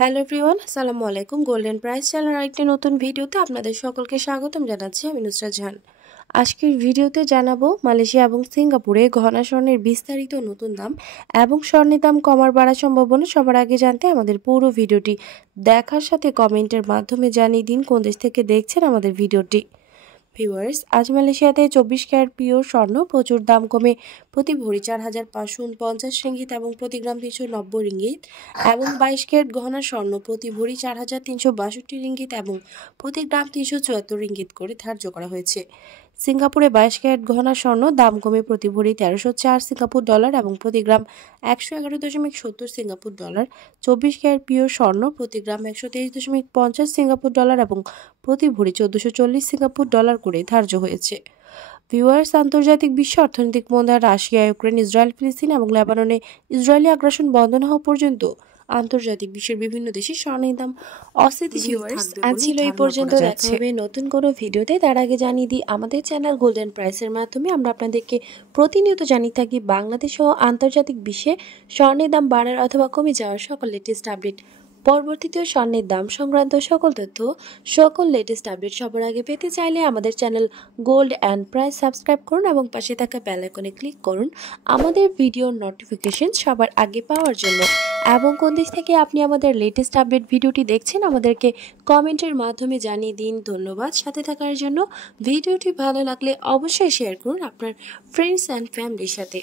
Hello everyone, আসসালামু আলাইকুম। Golden price চ্যানেলের আরেকটি নতুন ভিডিওতে আপনাদের সকলকে স্বাগতম জানাচ্ছি। আমি নুসরাত জাহান। আজকের ভিডিওতে জানাবো মালয়েশিয়া এবং সিঙ্গাপুরে গহনা স্বর্ণের বিস্তারিত নতুন দাম এবং স্বর্ণের দাম কমার বাড়ার সম্ভাবনা। সবার আগে জানতে আমাদের পুরো ভিডিওটি দেখার সাথে কমেন্টের মাধ্যমে জানিয়ে দিন কোন দেশ থেকে দেখছেন আমাদের ভিডিওটি। ভিউয়ার্স, আজ মালয়েশিয়াতে 24 ক্যারেট পিওর স্বর্ণ প্রচুর দাম কমে প্রতি ভরি 4,549 রিঙ্গিত এবং প্রতি গ্রাম 390 রিঙ্গিত এবং 22 ক্যারেট গহনা স্বর্ণ প্রতি ভরি 4,362 রিঙ্গিত এবং প্রতি গ্রাম 374 রিঙ্গিত করে ধার্য করা হয়েছে। সিঙ্গাপুরে 22 ক্যারেট গহনা স্বর্ণ দাম কমে প্রতি ভরি 1304 সিঙ্গাপুর ডলার এবং প্রতি গ্রাম 111.70 সিঙ্গাপুর ডলার। 24 ক্যারেট পিওর স্বর্ণ প্রতি গ্রাম 123.50 সিঙ্গাপুর ডলার এবং প্রতি ভরি 1440 সিঙ্গাপুর ডলার করে ধার্য হয়েছে। ভিউয়ার্স, আন্তর্জাতিক বিশ্ব অর্থনৈতিক মন্দা, রাশিয়া, ইউক্রেন, ইসরায়েল, ফিলিস্তিন এবং লেবাননে ইসরায়েলি আগ্রাসন বন্ধ না হওয়া পর্যন্ত আন্তর্জাতিক বিশ্বের বিভিন্ন দেশে স্বর্ণের দাম অস্থিতিশীল থাকবে। আজ ছিল এই পর্যন্ত, দেখা হবে নতুন কোনো ভিডিওতে। তার আগে জানিয়ে দিই, আমাদের চ্যানেল গোল্ডেন প্রাইসের মাধ্যমে আমরা আপনাদেরকে প্রতিনিয়ত জানিয়ে থাকি বাংলাদেশ ও আন্তর্জাতিক বিশ্বে স্বর্ণের দাম বাড়ার অথবা কমে যাওয়ার সকল লেটেস্ট আপডেট। পরবর্তীতে স্বর্ণের দাম সংক্রান্ত সকল তথ্য, সকল লেটেস্ট আপডেট সবার আগে পেতে চাইলে আমাদের channel gold and price subscribe করুন এবং পাশে থাকা বেল আইকনে ক্লিক করুন আমাদের ভিডিওর নোটিফিকেশন সবার আগে পাওয়ার জন্য। এবং কোন দেশ থেকে আপনি আমাদের লেটেস্ট আপডেট ভিডিওটি দেখছেন আমাদেরকে কমেন্টের মাধ্যমে জানিয়ে দিন। ধন্যবাদ সাথে থাকার জন্য। ভিডিওটি ভালো লাগলে অবশ্যই শেয়ার করুন আপনার ফ্রেন্ডস অ্যান্ড ফ্যামিলির সাথে।